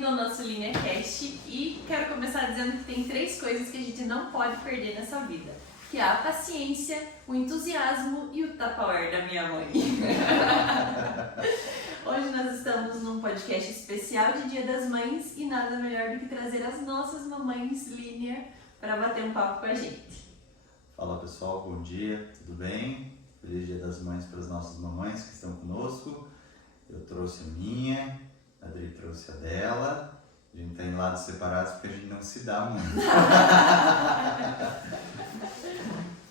bem-vindo ao nosso LineaCast e quero começar dizendo que tem 3 coisas que a gente não pode perder nessa vida, que é a paciência, o entusiasmo e o tupperware da minha mãe. Hoje nós estamos num podcast especial de Dia das Mães e nada melhor do que trazer as nossas mamães Linea para bater um papo com a gente. Fala pessoal, bom dia, tudo bem? Feliz Dia das Mães para as nossas mamães que estão conosco. Eu trouxe a minha, a Adri trouxe a dela. A gente está em lados separados porque a gente não se dá muito.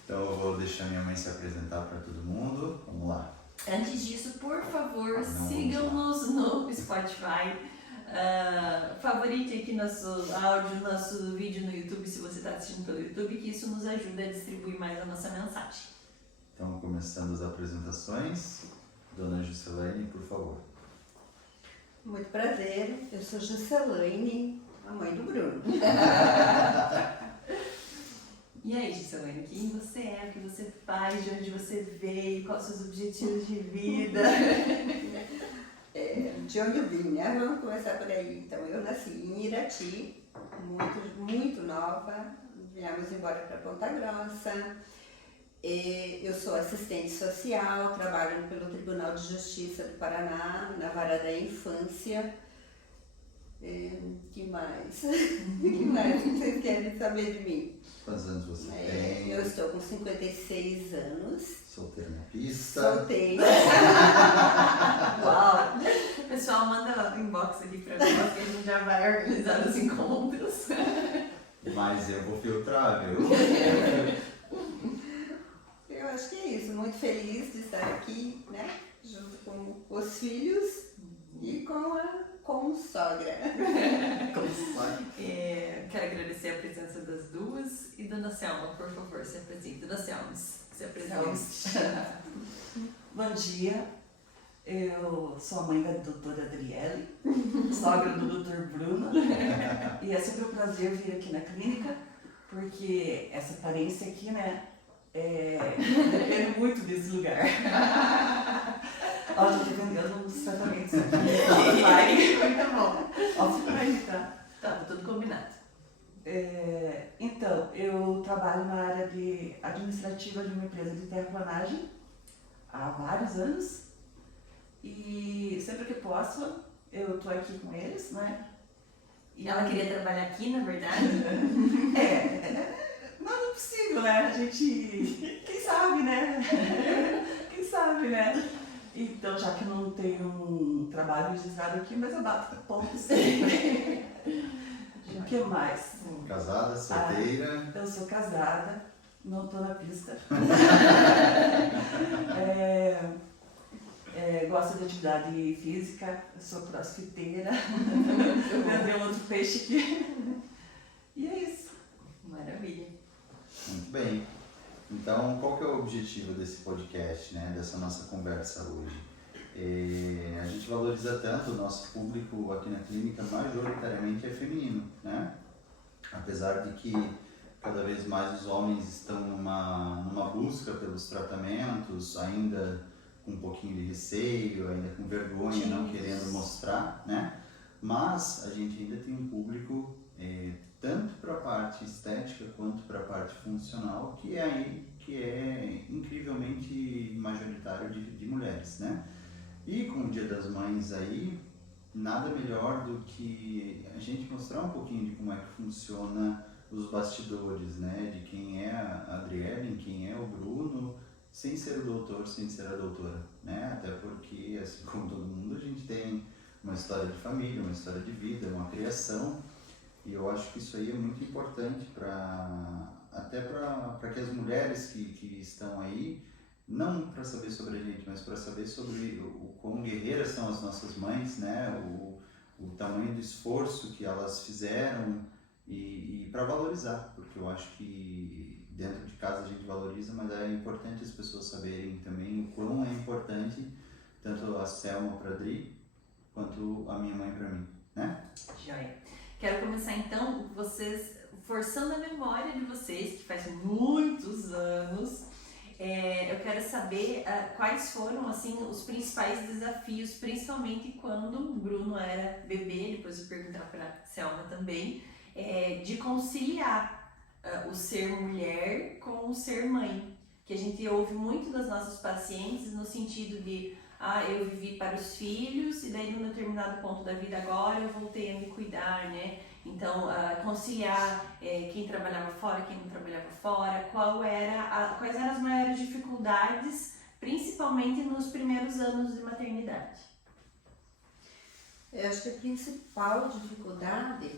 Então eu vou deixar minha mãe se apresentar para todo mundo. Vamos lá. Antes disso, por favor, sigam-nos no Spotify. Favorite aqui nosso áudio, nosso vídeo no YouTube, se você está assistindo pelo YouTube, que isso nos ajuda a distribuir mais a nossa mensagem. Então, começando as apresentações, Dona Juscelene, por favor. Muito prazer, eu sou Juscelene, a mãe do Bruno. E aí, Juscelene, quem você é, o que você faz, de onde você veio, quais os seus objetivos de vida? De onde eu vim, né? Vamos começar por aí. Então, eu nasci em Irati, muito nova, viemos embora para Ponta Grossa. Eu sou assistente social, trabalho pelo Tribunal de Justiça do Paraná, na vara da infância. Que mais? Que mais que vocês querem saber de mim? Quantos anos você tem? Eu estou com 56 anos. Solteira na pista? Solteira. Uau! Pessoal, manda inbox aqui pra mim, porque a gente já vai organizar os encontros. Mas eu vou filtrar, viu? Eu acho que é isso, muito feliz de estar aqui, né? Junto com os filhos e com a consogra. Quero agradecer a presença das duas e Dona Selma, por favor, se apresente. Dona Selma, se apresente. Bom dia, eu sou a mãe da doutora Adriele, sogra do doutor Bruno, e é sempre um prazer vir aqui na clínica, porque essa aparência aqui, né, depende muito desse lugar. Ó, já tô vendendo uns tratamentos aqui. Vai. Muito bom. Ó, fica aí, tá? Tá tudo combinado. Então, eu trabalho na área administrativa de uma empresa de terraplanagem há vários anos e sempre que posso eu tô aqui com eles, né? E ela queria trabalhar aqui, na verdade? Nada é possível, né? A gente, quem sabe, né? Quem sabe, né? Então, já que não tenho um trabalho registrado aqui, mas eu bato ponto sempre. O que mais? Casada, solteira? Eu sou casada, não tô na pista. Gosto de atividade física, eu sou crossfiteira. Vendei um outro peixe aqui. E é isso. Maravilha. Muito bem. Então, qual que é o objetivo desse podcast, né? Dessa nossa conversa hoje? A gente valoriza tanto o nosso público aqui na clínica, majoritariamente é feminino, né? Apesar de que cada vez mais os homens estão numa busca pelos tratamentos, ainda com um pouquinho de receio, ainda com vergonha, não querendo mostrar, né? Mas a gente ainda tem um público tanto para a parte estética quanto para a parte funcional, que é incrivelmente majoritário de mulheres, né? E com o Dia das Mães aí, nada melhor do que a gente mostrar um pouquinho de como é que funciona os bastidores, né? De quem é a Adriele, quem é o Bruno, sem ser o doutor, sem ser a doutora, né? Até porque, assim como todo mundo, a gente tem uma história de família, uma história de vida, uma criação, e eu acho que isso aí é muito importante até para que as mulheres que estão aí, não para saber sobre a gente, mas para saber sobre o quão guerreiras são as nossas mães, né? O tamanho do esforço que elas fizeram e para valorizar, porque eu acho que dentro de casa a gente valoriza, mas é importante as pessoas saberem também o quão é importante tanto a Selma para a Adri quanto a minha mãe para mim, né? Joia. Quero começar então, vocês forçando a memória de vocês, que faz muitos anos, Eu quero saber quais foram assim os principais desafios, principalmente quando o Bruno era bebê, depois eu vou perguntar para Selma também, de conciliar o ser mulher com o ser mãe. Que a gente ouve muito das nossas pacientes no sentido de eu vivi para os filhos e daí num determinado ponto da vida agora eu voltei a me cuidar, né? Então, conciliar quem trabalhava fora, quem não trabalhava fora, quais eram as maiores dificuldades, principalmente nos primeiros anos de maternidade? Eu acho que a principal dificuldade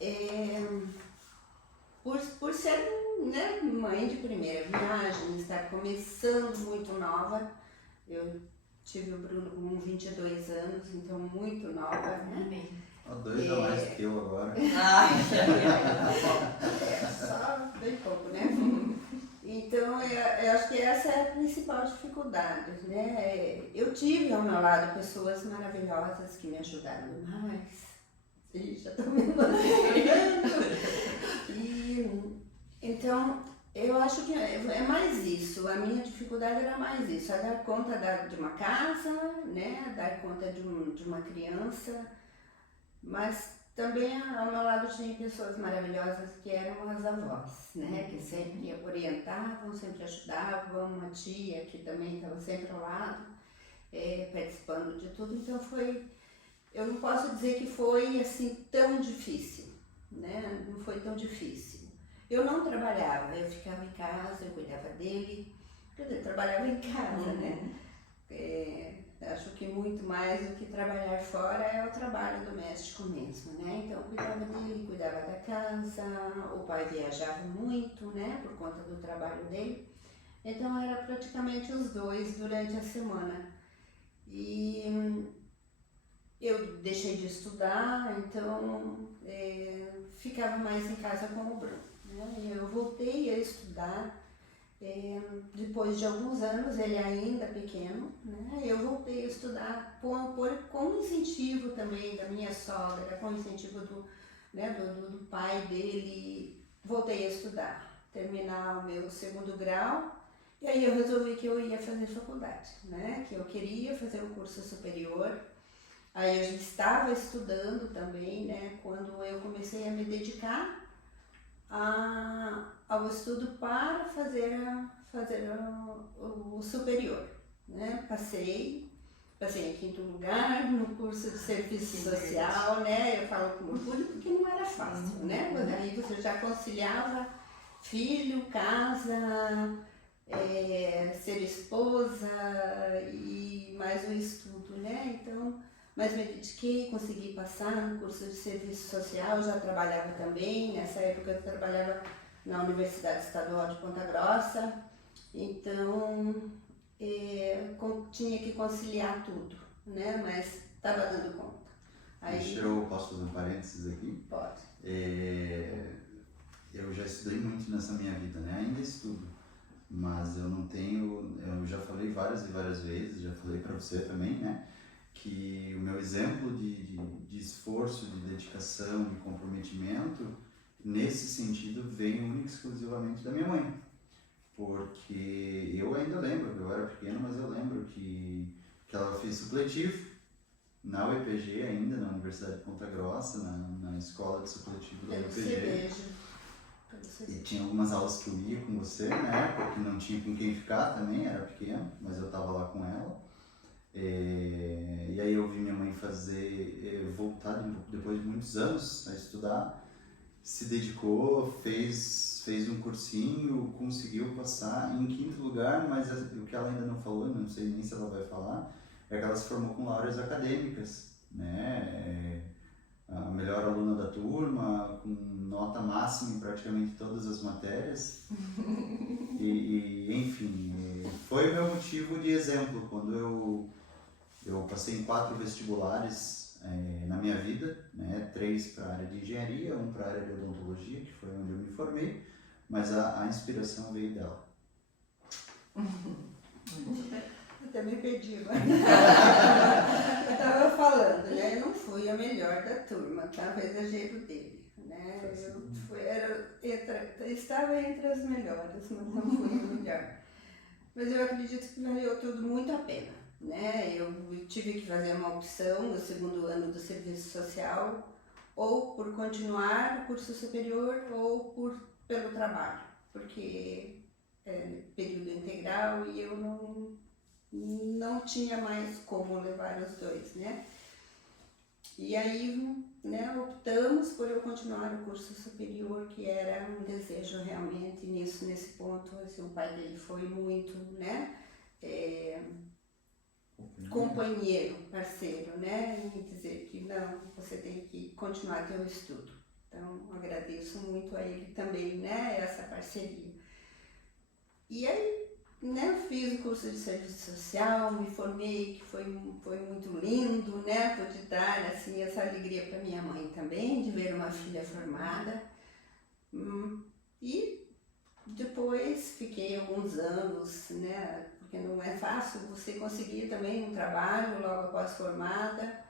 é por ser, né, mãe de primeira viagem, estar começando muito nova. Eu tive o Bruno com 22 anos, então muito nova, né? 2 a mais que eu agora. Só bem pouco, né? Então, eu acho que essa é a principal dificuldade, né? Eu tive ao meu lado pessoas maravilhosas que me ajudaram demais. Sim, já estou me emocionando. Então, eu acho que é mais isso. A minha dificuldade era mais isso. É dar conta de uma casa, né? Dar conta de uma criança. Mas também ao meu lado tinha pessoas maravilhosas que eram as avós, né? Que sempre orientavam, sempre ajudavam. Uma tia que também estava sempre ao lado, participando de tudo. Então eu não posso dizer que foi assim tão difícil, né? Não foi tão difícil. Eu não trabalhava, eu ficava em casa, eu cuidava dele. Quer dizer, trabalhava em casa, né? Acho que muito mais do que trabalhar fora é o trabalho doméstico mesmo, né? Então, eu cuidava dele, cuidava da casa, o pai viajava muito, né? Por conta do trabalho dele. Então, era praticamente os dois durante a semana. E eu deixei de estudar, então ficava mais em casa com o Bruno, né? Eu voltei a estudar. Depois de alguns anos, ele ainda pequeno, né? Eu voltei a estudar com incentivo também da minha sogra, com incentivo do pai dele. Voltei a estudar, terminar o meu 2º grau, e aí eu resolvi que eu ia fazer faculdade, né? Que eu queria fazer um curso superior. Aí eu já estava estudando também, né? Quando eu comecei a me dedicar ao estudo para fazer o superior, né? Passei em 5º lugar no curso de serviço social, né? Eu falo com orgulho porque não era fácil, né? Mas aí você já conciliava filho, casa, ser esposa e mais o estudo, né? Então, mas me dediquei, consegui passar no curso de serviço social, já trabalhava também, nessa época eu trabalhava na Universidade Estadual de Ponta Grossa, então tinha que conciliar tudo, né? Mas estava dando conta. Aí, Posso fazer um parênteses aqui? Pode. Eu já estudei muito nessa minha vida, né? Ainda estudo, mas eu já falei várias e várias vezes, já falei para você também, né? Que o meu exemplo de esforço, de dedicação, de comprometimento, nesse sentido, vem única e exclusivamente da minha mãe. Porque eu ainda lembro, eu era pequeno, mas eu lembro que ela fez supletivo na UEPG ainda, na Universidade de Ponta Grossa, na escola de supletivo da UEPG. E tinha algumas aulas que eu ia com você, né? Porque não tinha com quem ficar também, era pequeno, mas eu estava lá com ela. E aí eu vi minha mãe voltar depois de muitos anos a estudar, se dedicou, fez um cursinho, conseguiu passar em 5º lugar, mas o que ela ainda não falou, não sei nem se ela vai falar, é que ela se formou com laureas acadêmicas, né? A melhor aluna da turma, com nota máxima em praticamente todas as matérias. Enfim, foi o meu motivo de exemplo quando eu passei em 4 vestibulares na minha vida, né? 3 para a área de engenharia, 1 para a área de odontologia, que foi onde eu me formei, mas a inspiração veio dela. Até me perdi agora. Eu estava falando, né? Eu não fui a melhor da turma, talvez exagero dele, né? Eu estava entre as melhores, mas não fui a melhor. Mas eu acredito que valeu tudo muito a pena, né? Eu tive que fazer uma opção no segundo ano do serviço social, ou por continuar o curso superior ou pelo trabalho, porque é período integral e eu não tinha mais como levar os dois, né? E aí, né, optamos por eu continuar o curso superior, que era um desejo realmente nesse ponto. Assim, o pai dele foi muito, né, companheiro, parceiro, né, em dizer que não, você tem que continuar teu estudo. Então, agradeço muito a ele também, né, essa parceria. E aí, né, eu fiz o curso de serviço social, me formei, que foi muito lindo, né, pude dar, assim, essa alegria para minha mãe também, de ver uma filha formada. E depois fiquei alguns anos, né, porque não é fácil você conseguir também um trabalho logo após formada.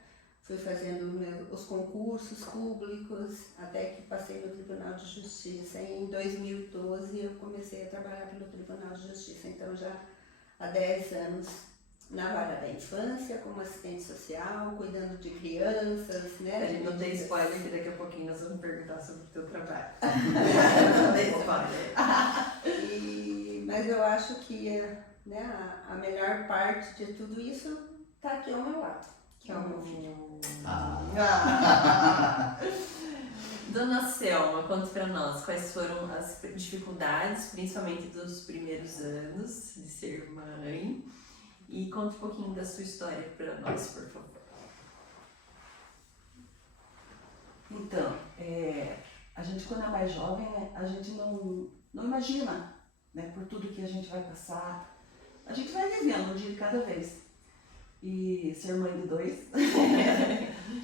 Fui fazendo os concursos públicos, até que passei no Tribunal de Justiça. Em 2012 eu comecei a trabalhar pelo Tribunal de Justiça, então já há 10 anos na vara da infância, como assistente social, cuidando de crianças, né? A gente não tem spoiler, que daqui a pouquinho nós vamos perguntar sobre o teu trabalho. Não tem spoiler. Mas eu acho que, né, a melhor parte de tudo isso está aqui ao meu lado, que é o meu filho. Dona Selma, conta pra nós quais foram as dificuldades, principalmente dos primeiros anos de ser mãe, e conta um pouquinho da sua história pra nós, por favor. Então, a gente quando é mais jovem, né, a gente não imagina, né, por tudo que a gente vai passar. A gente vai vivendo um dia de cada vez. E ser mãe de 2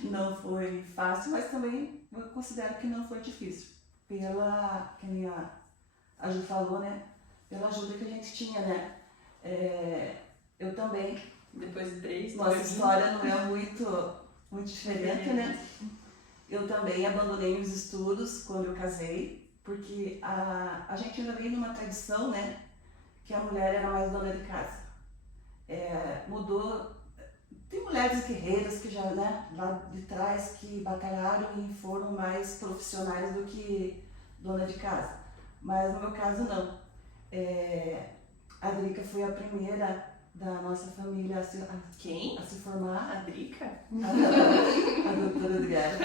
não foi fácil, mas também eu considero que não foi difícil. Que nem a Ju falou, né? Pela ajuda que a gente tinha, né? Eu também. Depois de 3, nossa história não é muito diferente, né? Eu também abandonei os estudos quando eu casei, porque a gente ainda vem numa tradição, né? Que a mulher era mais dona de casa. Mudou. Tem mulheres guerreiras que já, né, lá de trás, que batalharam e foram mais profissionais do que dona de casa. Mas no meu caso, não. A Drica foi a primeira da nossa família a se formar. A Drica? A doutora Adriana.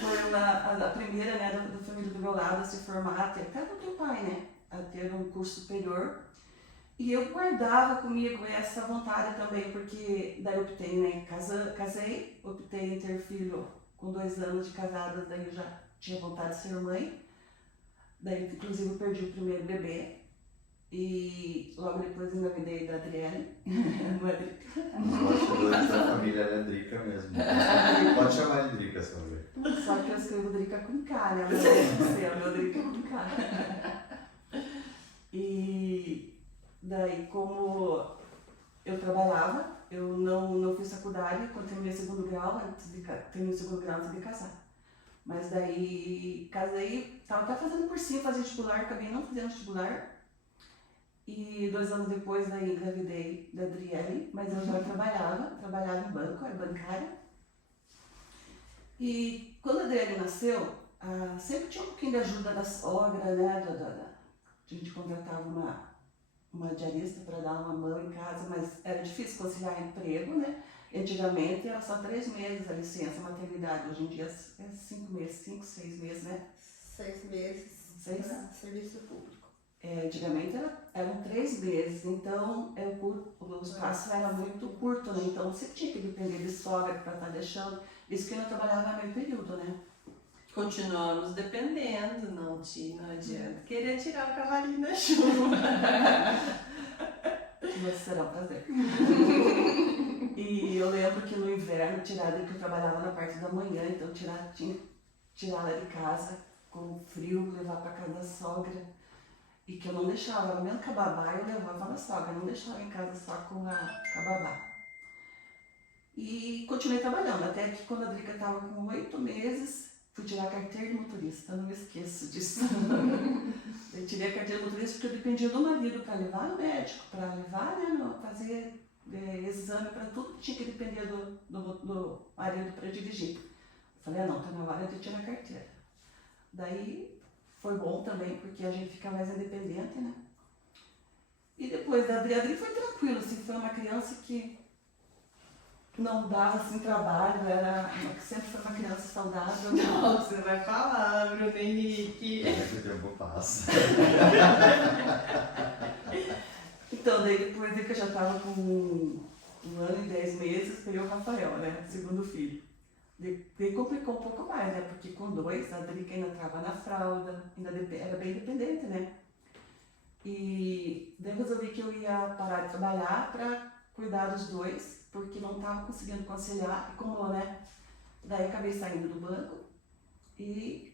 Foi a primeira, né, da família do meu lado a se formar, até com o teu pai, né, a ter um curso superior. E eu guardava comigo essa vontade também, porque daí eu optei, né, casei, optei em ter filho com 2 anos de casada, daí eu já tinha vontade de ser mãe. Daí, inclusive, eu perdi o primeiro bebê. E logo depois engravidei da Adriele. Não é Drica. Os bastidores da família é Drica mesmo. Pode chamar de Drica, se ver. Só que eu escrevo Drica com K, né? Meu Deus do céu, meu Drica com K. E daí, como eu trabalhava, eu não fiz faculdade quando terminei o segundo grau, antes de casar. Mas daí casei, estava até fazendo cursinho, fazia vestibular, acabei não fazendo vestibular. E 2 anos depois daí engravidei da Adriele, mas eu já trabalhava em banco, era bancária. E quando a Adriele nasceu, sempre tinha um pouquinho de ajuda da sogra, né? A gente contratava uma diarista para dar uma mão em casa, mas era difícil conciliar emprego, né? Antigamente era só 3 meses a licença maternidade, hoje em dia é 5 meses, 5, 6 meses, né? 6 meses 6? para serviço público. Antigamente eram 3 meses, então o espaço era muito curto, né? Então você tinha que depender de sogra para estar deixando, isso que eu não trabalhava meio período, né? Continuamos dependendo, não adianta querer tirar o cavalinho da chuva. Mas será um prazer. E eu lembro que no inverno, que eu trabalhava na parte da manhã, então tinha que tirar ela de casa com frio, levar para casa da sogra. E que eu não deixava, mesmo com a babá, eu levava na sogra, não deixava em casa só com a babá. E continuei trabalhando, até que quando a Drica estava com 8 meses, fui tirar a carteira de motorista, não me esqueço disso. Eu tirei a carteira de motorista porque eu dependia do marido para levar no médico, para levar, né, fazer exame para tudo, tinha que depender do marido para dirigir. Eu falei, não, tá na hora de tirar a carteira. Daí foi bom também, porque a gente fica mais independente, né? E depois da Adri foi tranquilo, assim, foi uma criança que não dava assim trabalho, sempre foi uma criança saudável. Não, você vai falar, Bruno Henrique. O tempo passa. Então, daí depois que eu já estava com 1 ano e 10 meses, peguei o Rafael, né, segundo filho. Daí complicou um pouco mais, né, porque com 2, a Drica ainda estava na fralda, ainda era bem dependente, né. E daí resolvi que eu ia parar de trabalhar para cuidar dos 2, porque não estava conseguindo conciliar, e como, né, daí acabei saindo do banco e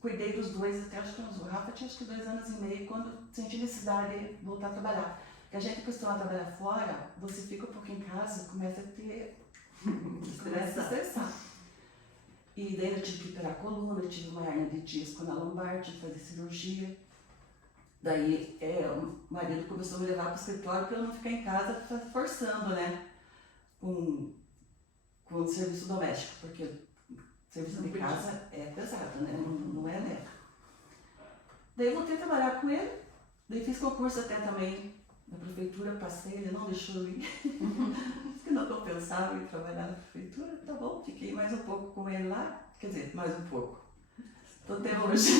cuidei dos 2 até acho que o Rafa tinha acho que 2 anos e meio, quando senti necessidade de voltar a trabalhar. Porque a gente costuma trabalhar fora, você fica um pouco em casa, começa a ter começa a estressar. E daí eu tive que operar a coluna, eu tive uma hernia de disco na lombar, tive que fazer cirurgia. Daí o marido começou a me levar para o escritório para eu não ficar em casa forçando, né, com o serviço doméstico, porque o serviço de casa é pesado, né, não é leve. Daí eu voltei a trabalhar com ele, daí fiz concurso até também na prefeitura, passei, ele não deixou eu ir, disse que não compensava ir trabalhar na prefeitura, tá bom, fiquei mais um pouco com ele lá, quer dizer, mais um pouco, tô até hoje.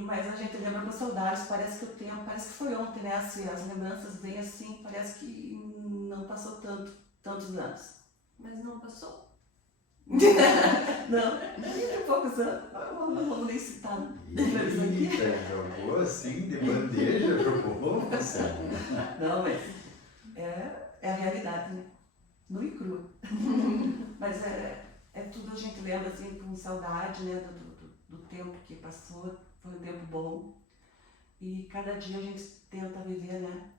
Mas a gente lembra com saudades, parece que o tempo, parece que foi ontem, né, assim, as lembranças vêm assim, parece que não passou tantos anos. Mas não passou? Não, tem poucos anos, não vamos nem citar. Eita, jogou assim de bandeja pro povo, você. Não, mas é a realidade, né? Nua e crua. Mas é tudo a gente lembra assim com saudade, né, do tempo que passou, foi um tempo bom. E cada dia a gente tenta viver, né,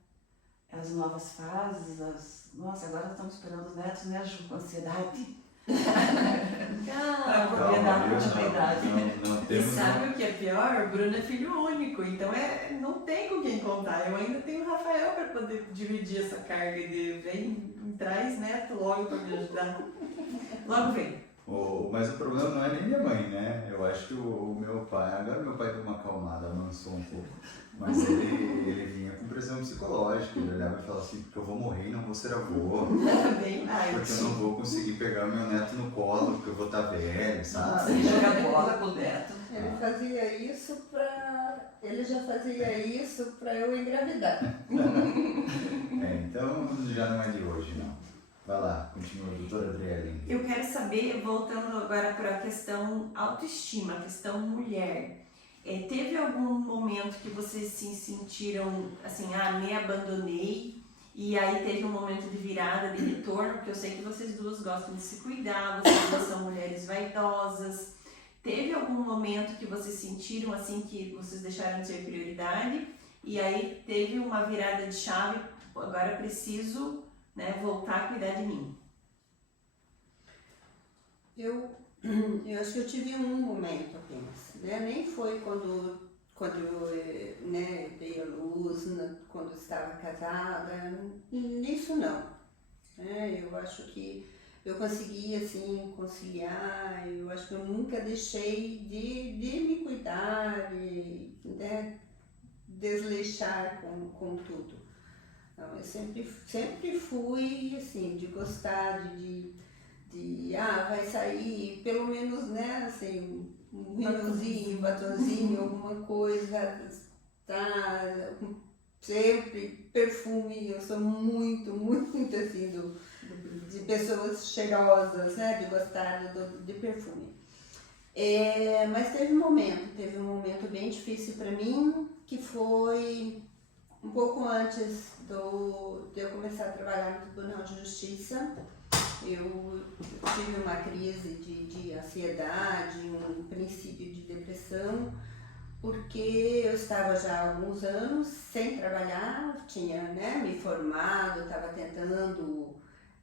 as novas fases, Nossa, agora estamos esperando os netos, né, Ju, com ansiedade. Para poder dar continuidade. E sabe o que é pior? O Bruno é filho único, então não tem com quem contar. Eu ainda tenho o Rafael para poder dividir essa carga de traz neto logo para me ajudar. Logo vem. Mas o problema não é nem minha mãe, né? Eu acho que o meu pai, agora meu pai deu uma acalmada, avançou um pouco. Mas ele vinha com pressão psicológica, ele olhava e falava assim, porque eu vou morrer e não vou ser avô. Bem, porque eu não vou conseguir pegar meu neto no colo, porque eu vou estar velho, sabe? Sem jogar bola com o neto. Ele já fazia isso pra eu engravidar. Então já não é de hoje, não. Vai lá, continua, doutora Adriele. Eu quero saber, voltando agora para a questão autoestima, a questão mulher. Teve algum momento que vocês se sentiram assim, me abandonei, e aí teve um momento de virada, de retorno, porque eu sei que vocês duas gostam de se cuidar, vocês duas são mulheres vaidosas. Teve algum momento que vocês sentiram assim que vocês deixaram de ser prioridade, e aí teve uma virada de chave, agora preciso, né, voltar a cuidar de mim? Eu acho que eu tive um momento apenas, né? Nem foi quando eu, né, dei a luz, quando estava casada, nisso não. Eu acho que eu consegui assim conciliar, eu acho que eu nunca deixei de me cuidar, né, desleixar com tudo. Então, eu sempre fui assim, de gostar vai sair, pelo menos, né, assim, um rímelzinho, um batonzinho, alguma coisa, tá, sempre perfume, eu sou muito, muito assim, de pessoas cheirosas, né, de gostar de perfume. Mas teve um momento bem difícil para mim, que foi um pouco antes de eu começar a trabalhar no Tribunal de Justiça. Eu tive uma crise de ansiedade, um princípio de depressão, porque eu estava já há alguns anos sem trabalhar, tinha, né, me formado, estava tentando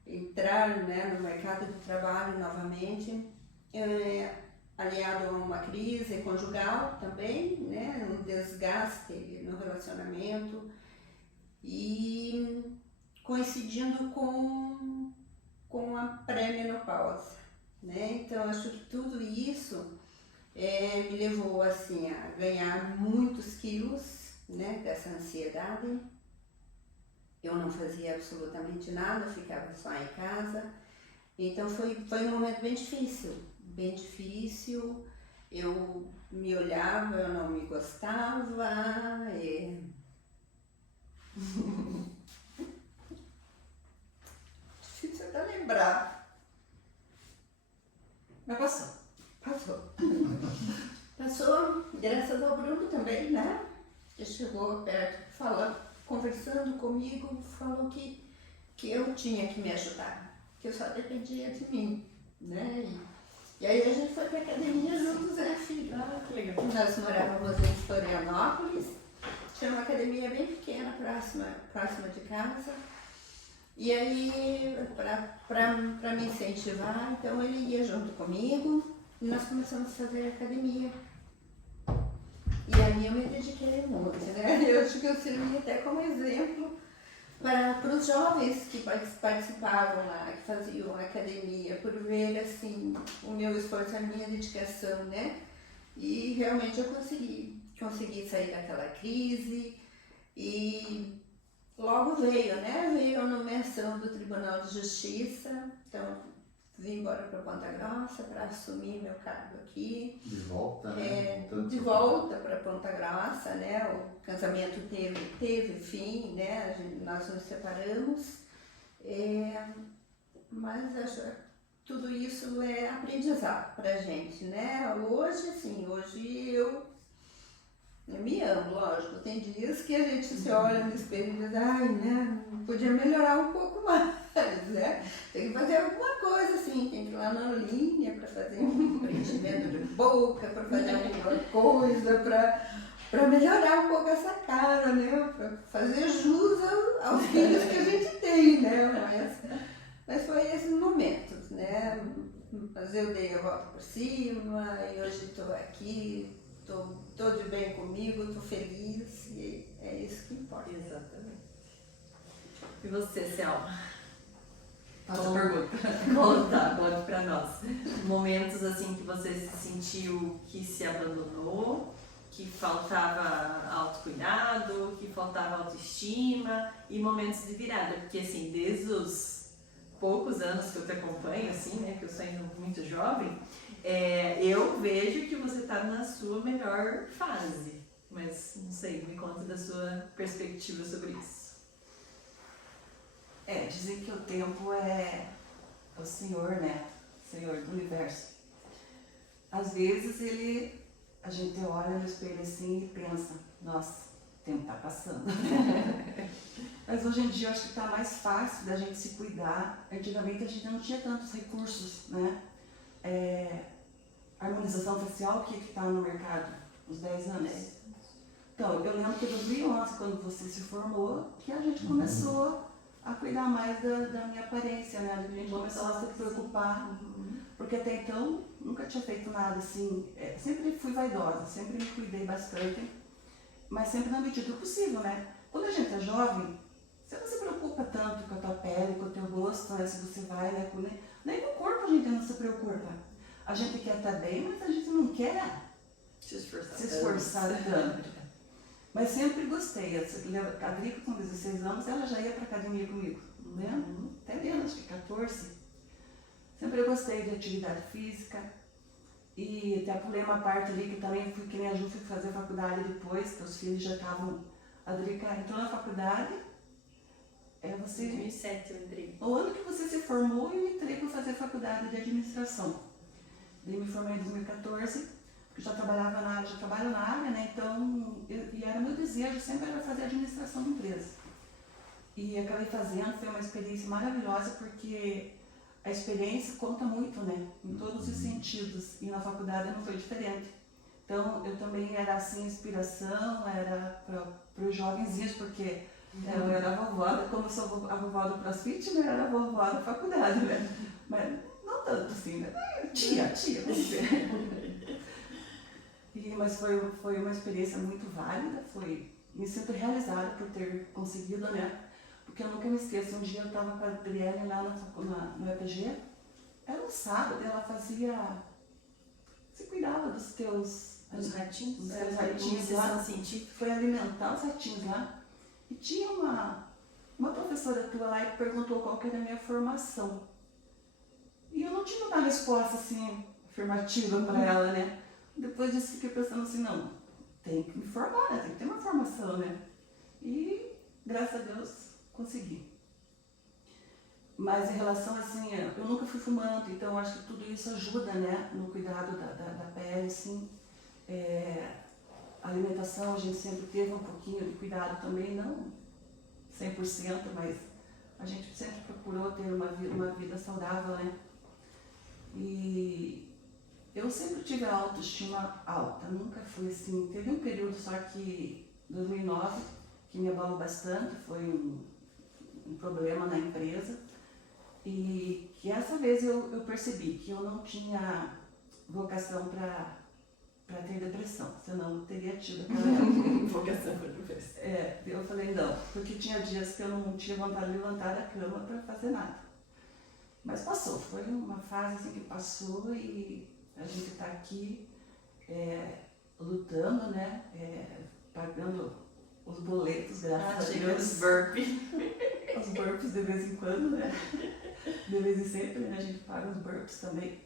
entrar, né, no mercado de trabalho novamente, aliado a uma crise conjugal também, né, um desgaste no relacionamento e coincidindo com a pré-menopausa, né? Então acho que tudo isso me levou assim a ganhar muitos quilos, né, dessa ansiedade. Eu não fazia absolutamente nada, ficava só em casa. Então foi um momento bem difícil, bem difícil. Eu me olhava, eu não me gostava. Difícil até lembrar. Mas passou. Passou. Passou, graças ao Bruno também, né? Que chegou perto, conversando comigo, falou que eu tinha que me ajudar, que eu só dependia de mim, né? E aí a gente foi pra academia juntos, né, filho? Ah, que legal. Nós morávamos em Florianópolis, tinha uma academia bem pequena, próxima de casa. E aí, para me incentivar, então ele ia junto comigo e nós começamos a fazer academia. E aí eu me dediquei muito, né? Eu acho que eu servi até como exemplo para os jovens que participavam lá, que faziam academia, por ver assim o meu esforço, a minha dedicação, né? E realmente eu consegui sair daquela crise e logo veio, né? Veio a nomeação do Tribunal de Justiça, então vim embora para Ponta Grossa para assumir meu cargo aqui. De volta, né? De volta para Ponta Grossa, né? O casamento teve fim, né? Nós nos separamos, mas acho que tudo isso é aprendizado para a gente, né? Hoje, assim, eu me amo, lógico. Tem dias que a gente se olha no espelho e diz, ai, né? Podia melhorar um pouco mais, né? Tem que fazer alguma coisa, assim, tem que ir lá na linha para fazer um preenchimento de boca, para fazer alguma coisa, para melhorar um pouco essa cara, né? Para fazer jus aos filhos que a gente tem, né? Mas foi esses momentos, né? Mas eu dei a volta por cima e hoje estou aqui. Tô de bem comigo, tô feliz e é isso que importa. Exatamente. E você, Selma? Faça a pergunta. Conte pra nós. Momentos assim que você se sentiu que se abandonou, que faltava autocuidado, que faltava autoestima e momentos de virada. Porque assim, desde os poucos anos que eu te acompanho, assim, né, que eu sou ainda muito jovem, eu vejo que você está na sua melhor fase, mas não sei, me conta da sua perspectiva sobre isso. Dizem que o tempo é o Senhor, né? Senhor do universo. Às vezes a gente olha no espelho assim e pensa, nossa, o tempo está passando. Mas hoje em dia eu acho que está mais fácil da gente se cuidar. Antigamente a gente não tinha tantos recursos, né? Harmonização facial, o que está no mercado? Uns 10 anos. Então, eu lembro que em 2011, quando você se formou, que a gente começou a cuidar mais da minha aparência, né? A gente começou a se preocupar, porque até então nunca tinha feito nada assim. Sempre fui vaidosa, sempre me cuidei bastante, mas sempre na medida do possível, né? Quando a gente é jovem, você não se preocupa tanto com a tua pele, com o teu rosto, né? Se você vai, né? Nem com o corpo a gente não se preocupa. A gente quer estar bem, mas a gente não quer se esforçar tanto. Mas sempre gostei. A Drica, com 16 anos, ela já ia para academia comigo, né? Até menos, acho que 14. Sempre gostei de atividade física. E até pulei uma parte ali que também fui, que nem a Ju, fui fazer faculdade depois, que os filhos já estavam. A Drica entrou na faculdade. 2007 eu entrei. O ano que você se formou, eu entrei para fazer faculdade de administração. Daí me formei em 2014, porque já trabalho na área, né? Então, e era meu desejo, sempre era fazer administração de empresa. E acabei fazendo, foi uma experiência maravilhosa, porque a experiência conta muito, né? Em todos os sentidos, e na faculdade não foi diferente. Então, eu também era assim, inspiração, era para os jovenzinhos, porque Eu era a vovó, como eu sou a vovó do CrossFit, né? Eu era a vovó da faculdade, né? Mas não tanto assim, né? Tia, vamos dizer. Mas foi uma experiência muito válida, me sinto realizada por ter conseguido, né? Porque eu nunca me esqueço, um dia eu estava com a Adriele lá no EPG, era um sábado, ela você cuidava dos teus... Os ratinhos? Os ratinhos lá, foi alimentar os ratinhos lá. E tinha uma professora tua lá que perguntou qual que era a minha formação. E eu não tive uma resposta assim, afirmativa para ela, né? Depois disso fiquei pensando assim, não, tem que me formar, né? Tem que ter uma formação, né? E graças a Deus consegui. Mas em relação assim, eu nunca fui fumante, então eu acho que tudo isso ajuda, né? No cuidado da pele, assim. A alimentação a gente sempre teve um pouquinho de cuidado também, não 100%, mas a gente sempre procurou ter uma vida saudável, né? E eu sempre tive a autoestima alta, nunca fui assim. Teve um período só que, 2009, que me abalou bastante, foi um problema na empresa. E que essa vez eu percebi que eu não tinha vocação para ter depressão, senão eu teria tido aquela vocação para depressão. Eu falei não, porque tinha dias que eu não tinha vontade de levantar da cama para fazer nada. Mas passou, foi uma fase assim que passou e a gente está aqui lutando, né? Pagando os boletos, graças a Deus. Os burpees. Os burpees de vez em quando, né? De vez em sempre, né? A gente paga os burpees também.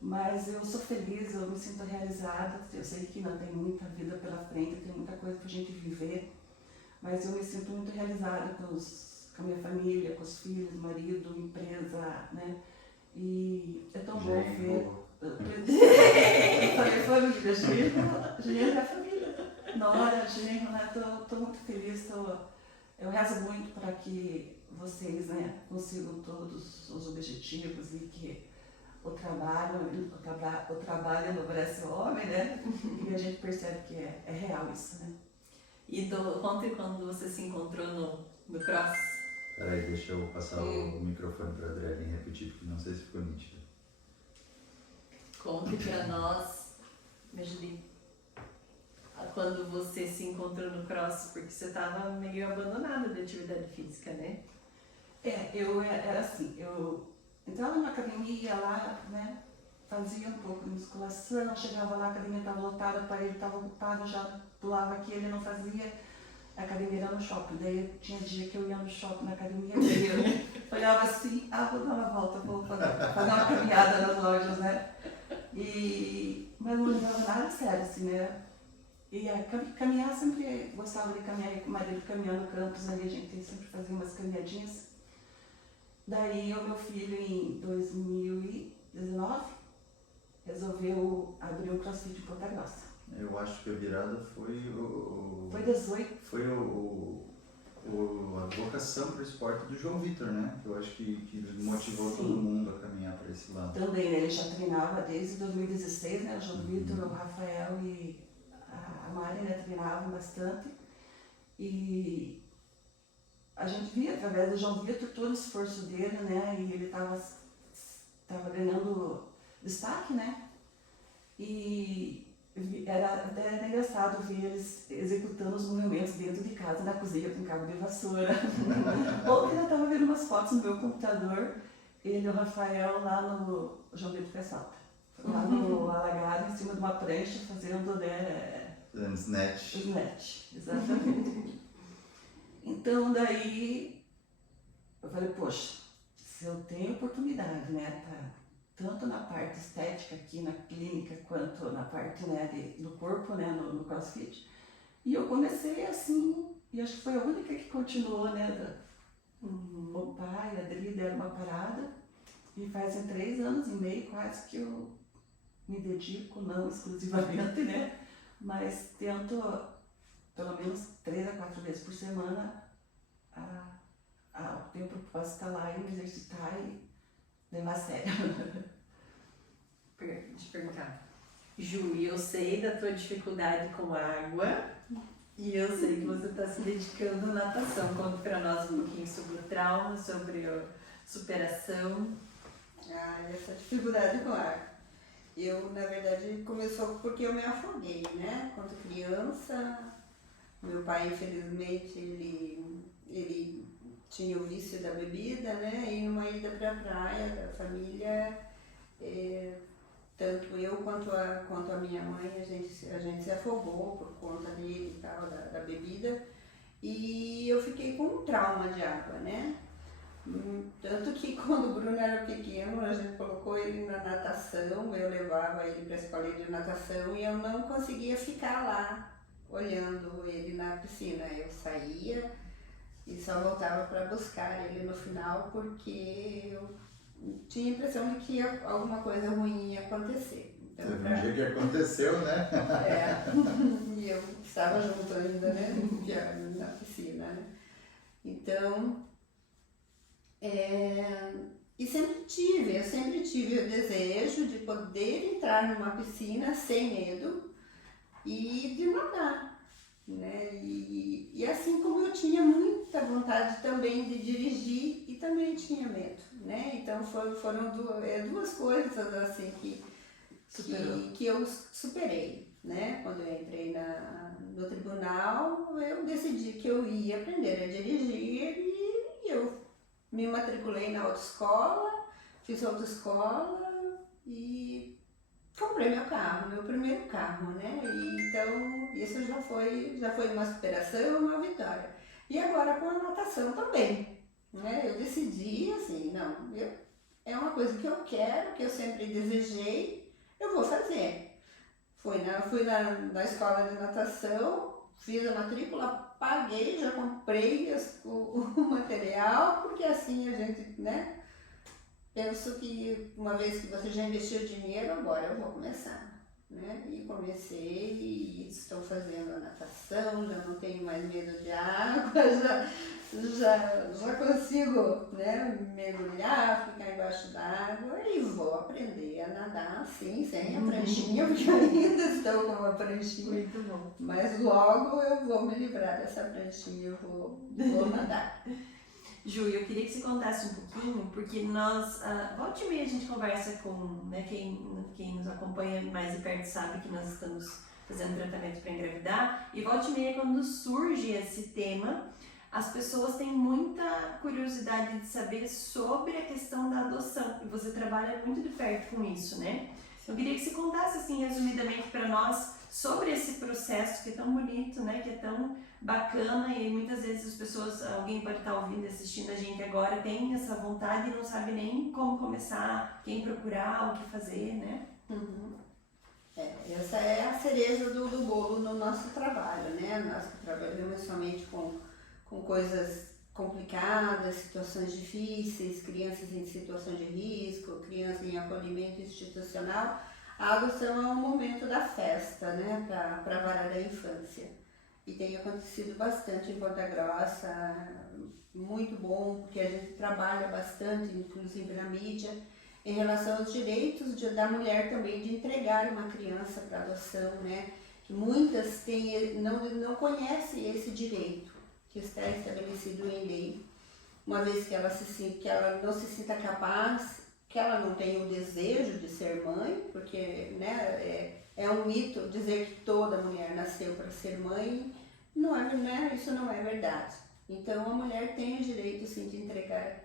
Mas eu sou feliz, eu me sinto realizada. Eu sei que ainda tem muita vida pela frente, tem muita coisa pra gente viver. Mas eu me sinto muito realizada com a minha família, com os filhos, marido, empresa, né? E é tão bom ver. Eu falei família, genro é a família. Nora, genro, né? Tô muito feliz, eu rezo muito para que vocês, né, consigam todos os objetivos e que o trabalho enobrece o homem, né? E a gente percebe que é real isso, né? E ontem, quando você se encontrou no cross? Peraí, deixa eu passar o microfone para a Adriele repetir, porque não sei se ficou nítido. Conte para nós, me ajude, quando você se encontrou no cross, porque você estava meio abandonada da atividade física, né? Eu era assim, eu entrava na academia lá, né, fazia um pouco de musculação, chegava lá, a academia estava lotada, o aparelho estava ocupado, já pulava aqui, ele não fazia, a academia era no shopping, daí tinha dia que eu ia no shopping, na academia, daí eu olhava assim, vou dar uma volta, vou fazer uma caminhada nas lojas, né, mas não levava nada a sério, assim, né, e caminhar sempre, gostava de caminhar, com o marido caminhar no campus ali, a gente sempre fazia umas caminhadinhas. Daí o meu filho, em 2019, resolveu abrir um CrossFit em Ponta Grossa. Eu acho que a virada foi Foi 18. Foi a vocação para o esporte do João Vitor, né? Que eu acho que motivou Sim. todo mundo a caminhar para esse lado. Também, né? Ele já treinava desde 2016, né? O João Vitor, o Rafael e a Mari, né? Treinavam bastante. E a gente via através do João Vitor todo o esforço dele, né? E ele estava ganhando destaque, né? E era até engraçado ver eles executando os movimentos dentro de casa, na cozinha, com cabo de vassoura. Ontem eu estava vendo umas fotos no meu computador, ele e o Rafael lá no João Vitor faz falta. Lá no alagado, em cima de uma prancha, fazendo, né? Fazendo snatch. Snatch, exatamente. Então, daí, eu falei, poxa, se eu tenho oportunidade, né, tanto na parte estética aqui na clínica, quanto na parte, né, do corpo, né, no CrossFit, e eu comecei assim, e acho que foi a única que continuou, né, o pai, a Adri, deram uma parada, e fazem 3 anos e meio quase que eu me dedico, não exclusivamente, né, mas tento pelo menos 3 a 4 vezes por semana tenho o propósito de estar lá e me exercitar e levar a sério. Deixa eu perguntar. Ju, eu sei da tua dificuldade com água E eu sei que você está se dedicando à natação. Conta para nós um pouquinho sobre o trauma, sobre a superação. Essa dificuldade com ar. Eu, na verdade, começou porque eu me afoguei, né? Quando criança, meu pai, infelizmente, ele tinha o vício da bebida, né? E numa ida para a praia da família, tanto eu quanto a minha mãe, a gente se afogou por conta dele e tal, da bebida. E eu fiquei com um trauma de água, né? Tanto que quando o Bruno era pequeno, a gente colocou ele na natação, eu levava ele para a escola de natação e eu não conseguia ficar lá olhando ele na piscina. Eu saía e só voltava para buscar ele no final porque eu tinha a impressão de que alguma coisa ruim ia acontecer. Então, teve um dia que aconteceu, né? E eu estava junto ainda, né? Na piscina, né? Então, eu sempre tive o desejo de poder entrar numa piscina sem medo e de nadar, né? E assim como eu tinha muita vontade também de dirigir e também tinha medo, né? Então foram duas coisas assim que eu superei, né? Quando eu entrei no tribunal, eu decidi que eu ia aprender a dirigir e eu me matriculei na autoescola, fiz autoescola e comprei meu primeiro carro, né? E, então isso já foi uma superação, uma vitória. E agora com a natação também, né? Eu decidi assim, não, é uma coisa que eu quero, que eu sempre desejei, eu vou fazer. Fui na escola de natação, fiz a matrícula, paguei, já comprei o material, porque assim a gente, né? Penso que uma vez que você já investiu dinheiro, agora eu vou começar, né? E comecei e estou fazendo a natação, já não tenho mais medo de água, já consigo, né, mergulhar, ficar embaixo d'água e vou aprender a nadar assim, sem a pranchinha, porque ainda estou com uma pranchinha. Muito bom. Mas logo eu vou me livrar dessa pranchinha, eu vou nadar. Ju, eu queria que você contasse um pouquinho, porque nós, volta e meia a gente conversa com, né, quem nos acompanha mais de perto sabe que nós estamos fazendo tratamento para engravidar, e volta e meia quando surge esse tema, as pessoas têm muita curiosidade de saber sobre a questão da adoção, e você trabalha muito de perto com isso, né? Eu queria que você contasse, assim, resumidamente para nós sobre esse processo que é tão bonito, né, que é tão bacana, e muitas vezes as pessoas, alguém pode estar ouvindo e assistindo a gente agora, tem essa vontade e não sabe nem como começar, quem procurar, o que fazer, né? Uhum. Essa é a cereja do bolo no nosso trabalho, né? Nós que trabalhamos somente com coisas complicadas, situações difíceis, crianças em situação de risco, crianças em acolhimento institucional, a adoção é um momento da festa, né? Para a vara da infância. E tem acontecido bastante em Ponta Grossa, muito bom, porque a gente trabalha bastante, inclusive na mídia, em relação aos direitos da mulher também de entregar uma criança para adoção, né? Que muitas não conhecem esse direito, que está estabelecido em lei, uma vez que ela não se sinta capaz, que ela não tenha o desejo de ser mãe, porque, né, é um mito dizer que toda mulher nasceu para ser mãe, não é, né? Isso não é verdade. Então a mulher tem o direito sim de entregar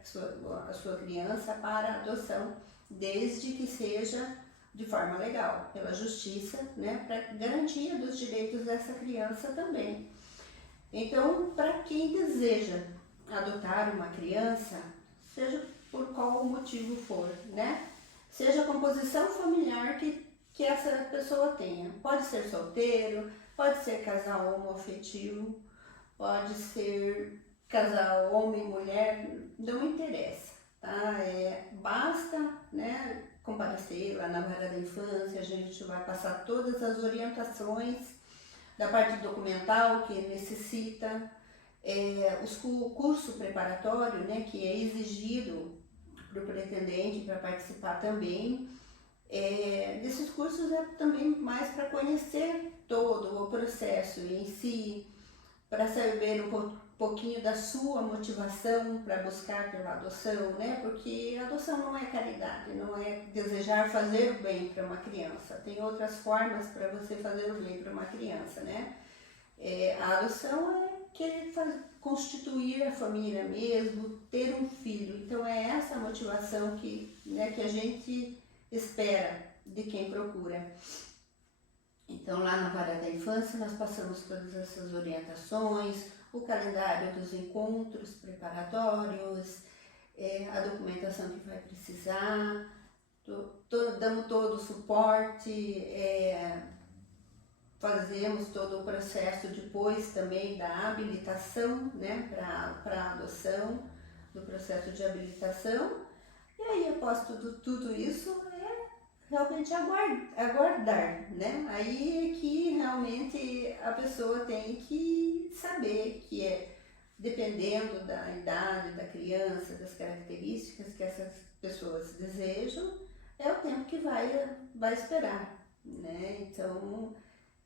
a sua criança para adoção, desde que seja de forma legal, pela justiça, né, para garantia dos direitos dessa criança também. Então, para quem deseja adotar uma criança, seja por qual motivo for, né, seja a composição familiar que essa pessoa tenha, pode ser solteiro, pode ser casal homoafetivo, pode ser casal homem e mulher, não interessa, tá? Basta, né, comparecer lá na vara da infância, a gente vai passar todas as orientações da parte documental que necessita, o curso preparatório, né, que é exigido para o pretendente para participar também. Desses cursos é também mais para conhecer todo o processo em si, para saber pouquinho da sua motivação para buscar pela adoção, né? Porque a adoção não é caridade, não é desejar fazer o bem para uma criança. Tem outras formas para você fazer o bem para uma criança, né? A adoção é querer constituir a família mesmo, ter um filho. Então é essa a motivação que a gente espera de quem procura. Então lá na Vara da Infância nós passamos todas essas orientações, o calendário dos encontros preparatórios, a documentação que vai precisar, damos todo o suporte, fazemos todo o processo depois também da habilitação, né, para a adoção, do processo de habilitação. E aí, após tudo isso, realmente aguardar, né? Aí é que realmente a pessoa tem que saber que dependendo da idade da criança, das características que essas pessoas desejam, é o tempo que vai esperar, né? Então,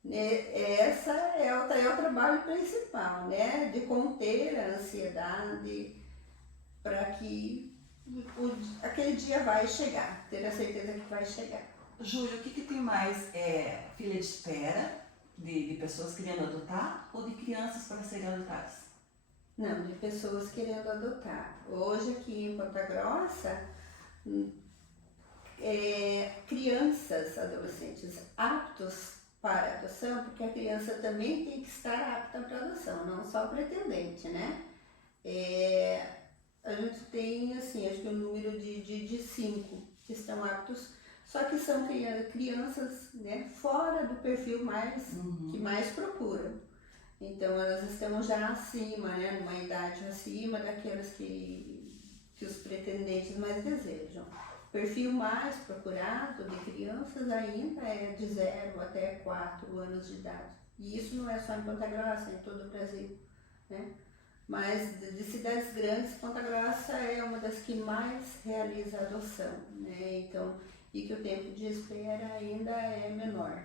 essa é o trabalho principal, né? De conter a ansiedade para que aquele dia vai chegar, ter a certeza que vai chegar. Júlia, o que tem mais? Fila de espera de pessoas querendo adotar ou de crianças para serem adotadas? Não, de pessoas querendo adotar. Hoje aqui em Ponta Grossa, crianças, adolescentes aptos para adoção, porque a criança também tem que estar apta para adoção, não só o pretendente, né? A gente tem, assim, acho que um número de 5 que estão aptos, só que são crianças, né, fora do perfil que mais procuram. Então, elas estão já acima, né, numa idade acima daquelas que os pretendentes mais desejam. O perfil mais procurado de crianças ainda é de 0 até 4 anos de idade. E isso não é só em Ponta Grossa, é em todo o Brasil, né? Mas de cidades grandes, Ponta Grossa é uma das que mais realiza a adoção, né? Então, e que o tempo de espera ainda é menor,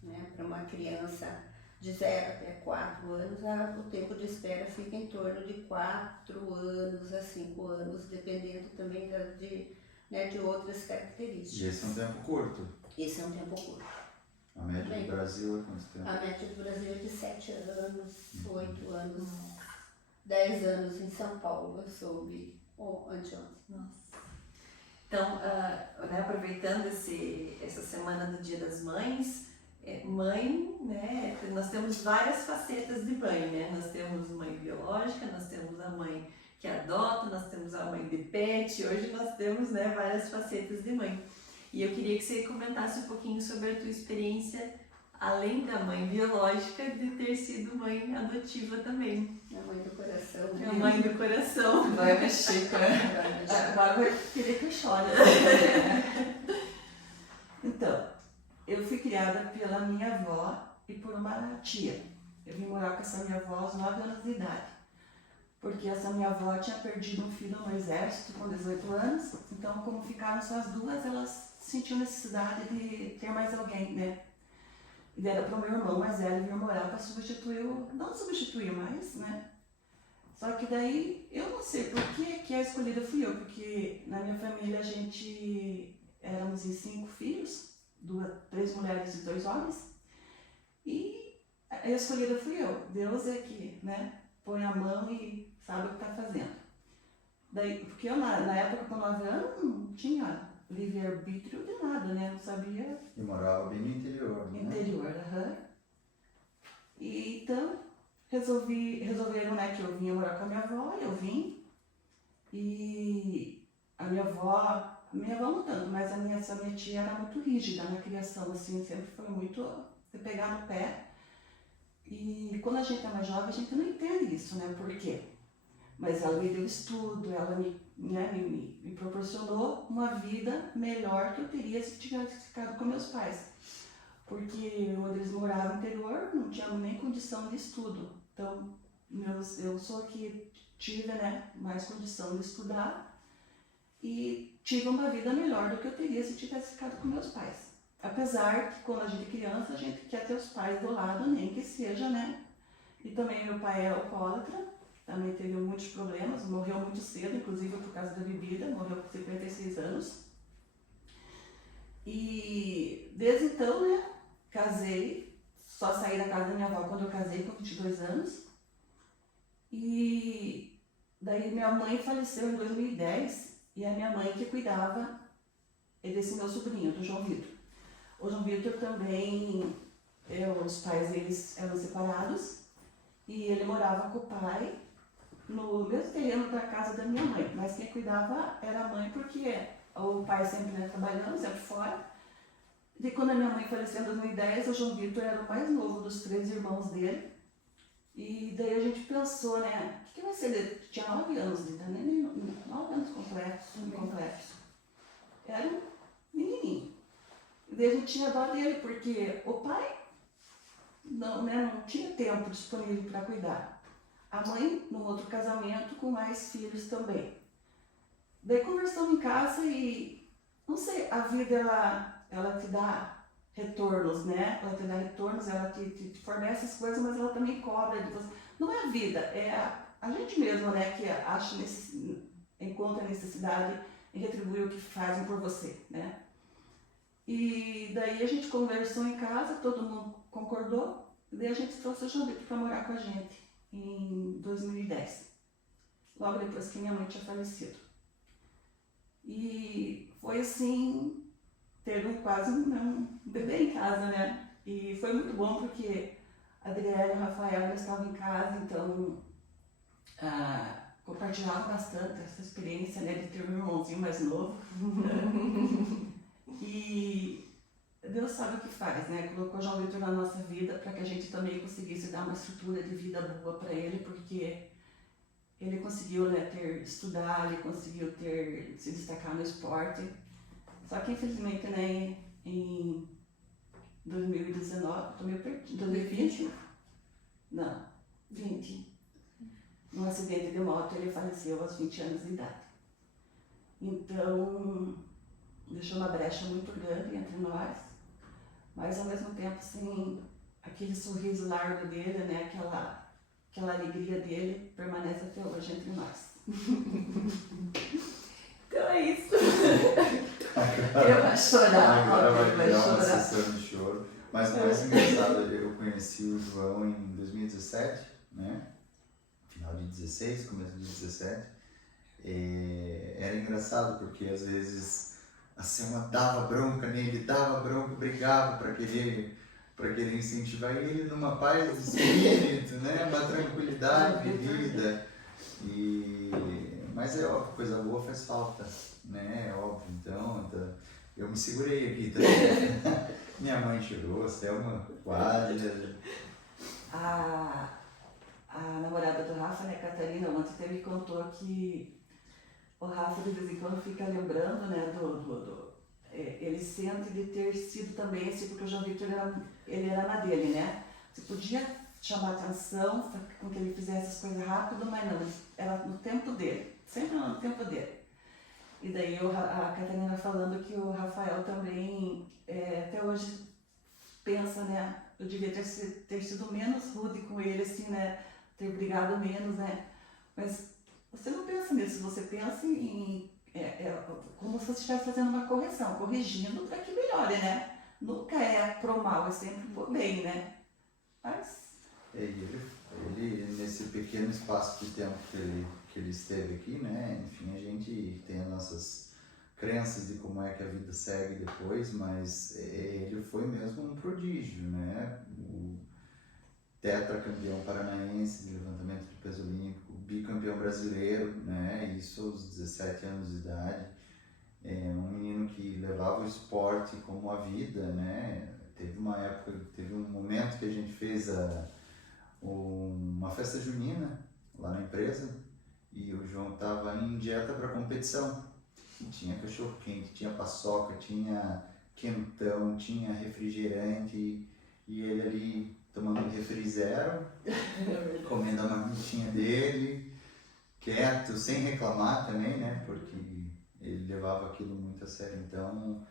né? Para uma criança de 0 até 4 anos, o tempo de espera fica em torno de 4 anos a 5 anos, dependendo também de outras características. E esse é um tempo curto? Esse é um tempo curto. A média do Brasil é quanto tempo? A média do Brasil é de 7 anos, 8 anos, 10 anos em São Paulo, eu soube anteontem. Nossa. Então, aproveitando essa semana do Dia das Mães, mãe, né, nós temos várias facetas de mãe, né? Nós temos mãe biológica, nós temos a mãe que adota, nós temos a mãe de pet, hoje nós temos, né, várias facetas de mãe. E eu queria que você comentasse um pouquinho sobre a tua experiência, além da mãe biológica, de ter sido mãe adotiva também. A mãe do coração, né? A mãe do coração. Vai mexer, né? Vai querer que eu chore. Então, eu fui criada pela minha avó e por uma tia. Eu vim morar com essa minha avó aos 9 anos de idade. Porque essa minha avó tinha perdido um filho no exército com 18 anos. Então, como ficaram só as duas, elas sentiam necessidade de ter mais alguém, né? E deram para o meu irmão mais velho vir morar para substituir, não substituir mais, né? Só que daí, eu não sei por que a escolhida fui eu, porque na minha família a gente éramos em 5 filhos, 3 mulheres e 2 homens, e a escolhida fui eu. Deus é que, né, põe a mão e sabe o que está fazendo. Daí, porque eu na época com 9 anos não tinha livre-arbítrio de nada, né? Não sabia. E morava bem no interior, né? Interior, E então, resolveram, né, que eu vinha morar com a minha avó, eu vim. E a minha avó não tanto, mas essa minha tia era muito rígida na criação, assim, sempre foi muito de pegar no pé. E quando a gente é mais jovem, a gente não entende isso, né? Por quê? Mas ela me deu estudo, ela me proporcionou uma vida melhor que eu teria se tivesse ficado com meus pais. Porque onde eles moravam no interior, não tinha nem condição de estudo. Então, eu sou que tive, né, mais condição de estudar e tive uma vida melhor do que eu teria se tivesse ficado com meus pais. Apesar que quando a gente é criança, a gente quer ter os pais do lado, nem que seja, né, E também meu pai era alcoólatra, também teve muitos problemas, morreu muito cedo, inclusive por causa da bebida, morreu com 56 anos. E desde então, né, casei, só saí da casa da minha avó quando eu casei com 22 anos. E daí minha mãe faleceu em 2010 e é a minha mãe que cuidava desse meu sobrinho, do João Vitor. O João Vitor também, os pais deles eram separados e ele morava com o pai no mesmo terreno da casa da minha mãe, mas quem cuidava era a mãe porque o pai sempre, né, trabalhando, sempre fora. E quando a minha mãe faleceu em 2010, o João Vitor era o mais novo dos 3 irmãos dele. E daí a gente pensou, né, o que vai ser dele? Tinha 9 anos de idade, nem 9 anos completos. Era um menininho. E daí a gente tinha dó dele, porque o pai não tinha tempo disponível para cuidar. A mãe, num outro casamento, com mais filhos também. Daí conversamos em casa e, não sei, a vida ela te dá retornos, né? Ela te dá retornos, ela te fornece as coisas, mas ela também cobra de você. Não é a vida, é a gente mesmo, né, que encontra necessidade e retribui o que fazem por você, né? E daí a gente conversou em casa, todo mundo concordou, e daí a gente trouxe o João Vitor para morar com a gente em 2010, logo depois que minha mãe tinha falecido. E foi assim, ter quase um bebê em casa, né? E foi muito bom porque a Adriele e o Rafael estavam em casa, então compartilhavam bastante essa experiência, né, de ter um irmãozinho mais novo. E Deus sabe o que faz, né? Colocou João Vitor na nossa vida para que a gente também conseguisse dar uma estrutura de vida boa para ele, porque ele conseguiu, né, estudar, ele conseguiu se destacar no esporte. Só que infelizmente, né, em 2019, tô meio perdido, 2020? Não, 20. Num acidente de moto, ele faleceu aos 20 anos de idade. Então, deixou uma brecha muito grande entre nós, mas ao mesmo tempo, assim, aquele sorriso largo dele, né, aquela alegria dele permanece até hoje entre nós. Então é isso. Eu vou chorar. Agora vai Vai virar uma chorar. sessão de choro. Mas o mais engraçado, eu conheci o João em 2017, né? Final de 16, começo de 17. Era engraçado porque às vezes a Selma dava bronca nele, brigava para querer incentivar ele numa paz de espírito, né? Uma tranquilidade de vida. Mas é óbvio, coisa boa faz falta, né? É óbvio. Então eu me segurei aqui também. Minha mãe chorou, a Selma quase. A namorada do Rafa, né, Catarina, ontem até me contou que o Rafa de vez em quando fica lembrando, né, ele sente de ter sido também esse, porque o João Vitor ele era na dele, né? Você podia chamar atenção com que ele fizesse as coisas rápido, mas não, era no tempo dele, sempre no tempo dele. E daí a Catarina falando que o Rafael também, até hoje, pensa, né, eu devia ter sido menos rude com ele, assim, né, ter brigado menos, né, mas você não pensa nisso, você pensa em como se você estivesse fazendo uma correção, corrigindo para que melhore, né, nunca é pro mal, é sempre pro bem, né, mas... Ele, nesse pequeno espaço de tempo que ele esteve aqui, né, enfim, a gente tem as nossas crenças de como é que a vida segue depois, mas ele foi mesmo um prodígio, né, o tetracampeão paranaense de levantamento de peso olímpico, bicampeão brasileiro, né, isso aos 17 anos de idade, um menino que levava o esporte como a vida, né, teve um momento que a gente fez uma festa junina lá na empresa e o João estava em dieta para competição. E tinha cachorro quente, tinha paçoca, tinha quentão, tinha refrigerante e ele ali tomando refri zero, comendo a marmitinha dele, quieto, sem reclamar também, né? Porque ele levava aquilo muito a sério. Então,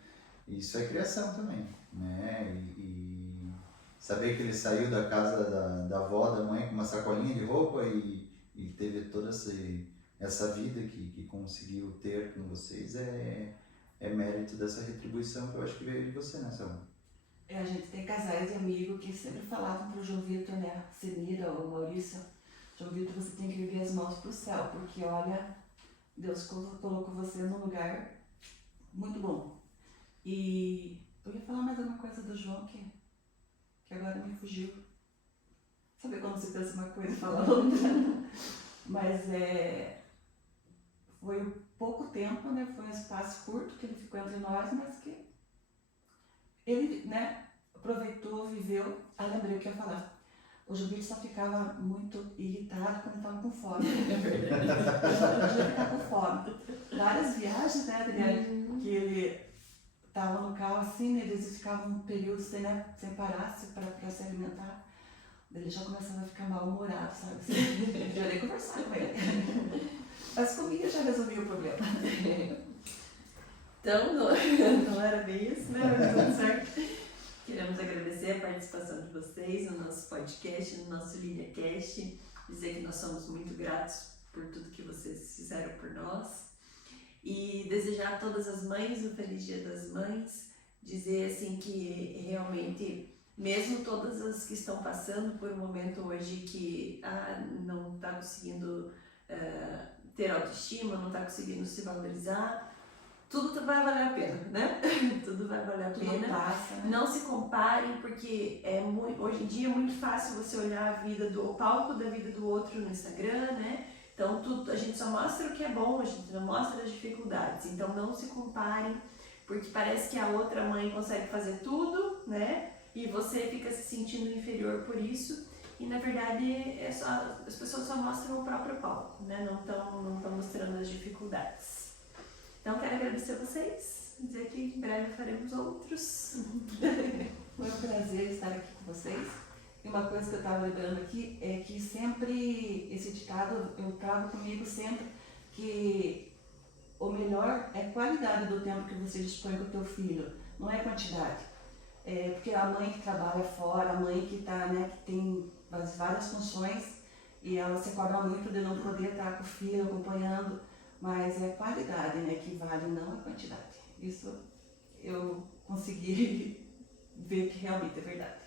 isso é criação também, né? E saber que ele saiu da casa da avó, da mãe, com uma sacolinha de roupa e teve toda essa vida que conseguiu ter com vocês, é mérito dessa retribuição que eu acho que veio de você, né, Selma? A gente tem casais de amigos que sempre falavam pro João Vitor, né, a Senira ou Maurício, João Vitor, você tem que erguer as mãos pro céu, porque olha, Deus colocou você num lugar muito bom. E eu ia falar mais alguma coisa do João que agora me fugiu. Sabe quando você pensa uma coisa e fala outra? Mas foi pouco tempo, né? Foi um espaço curto que ele ficou entre nós, mas que ele, né, aproveitou, viveu. Lembrei o que eu ia falar. O Jubir só ficava muito irritado quando estava com fome. É verdade. Ele não podia ficar com fome. Várias viagens, né, Adriane, que ele estava no carro assim, né, eles ficavam um período sem, né, sem parar para se alimentar. Ele já começava a ficar mal-humorado, sabe? Assim, já nem conversar com ele. Mas comigo já resolvia o problema. Então, não era bem isso, né? Mas tudo certo. Queremos agradecer a participação de vocês no nosso podcast, no nosso LíriaCast. Dizer que nós somos muito gratos por tudo que vocês fizeram por nós. E desejar a todas as mães um feliz Dia das Mães. Dizer assim que realmente, mesmo todas as que estão passando por um momento hoje que não está conseguindo ter autoestima, não está conseguindo se valorizar, tudo vai valer a pena, né? Tudo vai valer a pena. Passa, né? Não se comparem, porque hoje em dia é muito fácil você olhar a vida o palco da vida do outro no Instagram, né? Então a gente só mostra o que é bom, a gente não mostra as dificuldades. Então não se comparem, porque parece que a outra mãe consegue fazer tudo, né? E você fica se sentindo inferior por isso. E na verdade as pessoas só mostram o próprio palco, né? Não estão mostrando as dificuldades. Então quero agradecer a vocês, dizer que em breve faremos outros. Foi um prazer estar aqui com vocês. E uma coisa que eu estava lembrando aqui é que sempre, esse ditado eu trago comigo sempre, que o melhor é a qualidade do tempo que você dispõe com o teu filho, não é quantidade. Porque a mãe que trabalha fora, a mãe que tá, né, que tem várias funções e ela se cobra muito de não poder estar com o filho acompanhando, mas é qualidade, né, que vale, não a quantidade. Isso eu consegui ver que realmente é verdade.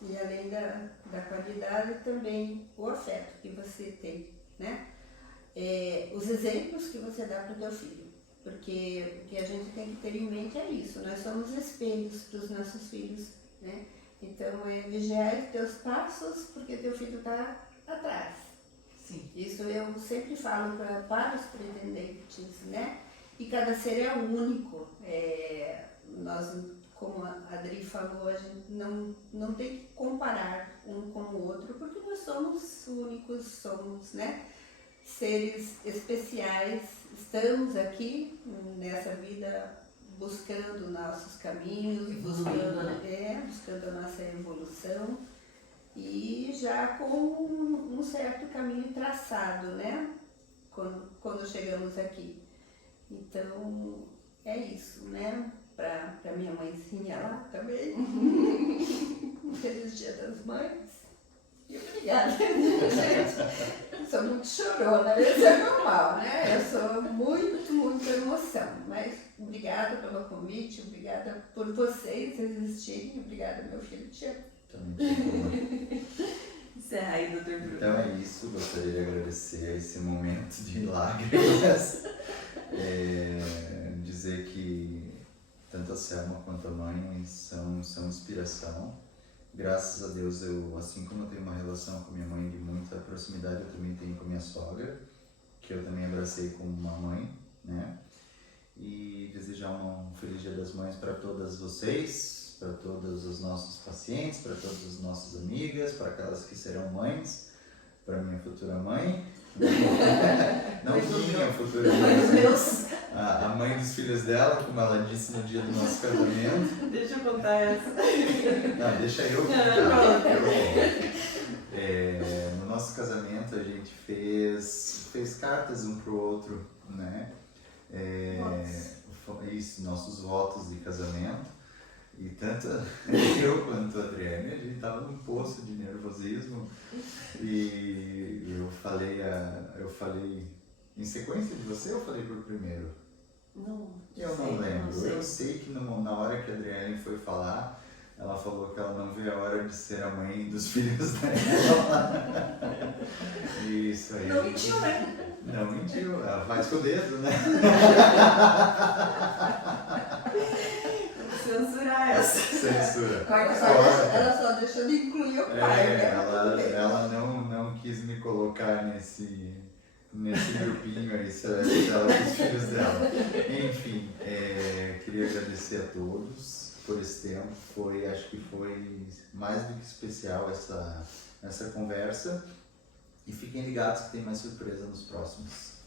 E além da qualidade, também o afeto que você tem, né? Os exemplos que você dá para o teu filho. Porque o que a gente tem que ter em mente é isso, nós somos espelhos para os nossos filhos, né? Então, vigiar os teus passos, porque teu filho está atrás. Sim. Isso eu sempre falo para os pretendentes, né? E cada ser é único. Nós, como a Adri falou, a gente não tem que comparar um com o outro, porque nós somos únicos, somos, né, seres especiais, estamos aqui nessa vida buscando nossos caminhos, buscando a nossa evolução e já com um certo caminho traçado, né, quando chegamos aqui. Então, é isso, né? Para minha mãezinha lá também. Um feliz Dia das Mães. E obrigada, gente. Sou muito chorona, isso é normal, né? Eu sou muito emoção. Mas obrigada pelo convite, obrigada por vocês existirem. Obrigada, meu filho, te amo. Também. Encerra aí, doutor Bruno. Então é isso, gostaria de agradecer a esse momento de lágrimas. Dizer que tanto a Selma quanto a mãe são inspiração. Graças a Deus, assim como eu tenho uma relação com minha mãe de muita proximidade, eu também tenho com a minha sogra, que eu também abracei como uma mãe, né? E desejar um feliz Dia das Mães para todas vocês, para todos os nossos pacientes, para todas as nossas amigas, para aquelas que serão mães, para minha futura mãe. Não minha futura mãe, a mãe dos filhos dela, como ela disse no dia do nosso casamento. Deixa eu contar essa. Não, deixa eu contar. No nosso casamento a gente fez cartas um pro outro, né? Isso, nossos votos de casamento. E tanto eu quanto a Adriane, a gente tava num poço de nervosismo e eu falei em sequência de você ou eu falei por primeiro? Não, Eu sei, não lembro. sei. Eu sei que na hora que a Adriane foi falar, ela falou que ela não vê a hora de ser a mãe dos filhos dela. Isso aí. Não mentiu, né? Não mentiu, ela faz com o dedo, né? Vou censurar essa. Censura. Ela só deixou de incluir o pai, né? Ela não quis me colocar nesse grupinho aí, se ela com os filhos dela. Enfim, queria agradecer a todos por esse tempo. Acho que foi mais do que especial essa conversa. E fiquem ligados que tem mais surpresa nos próximos.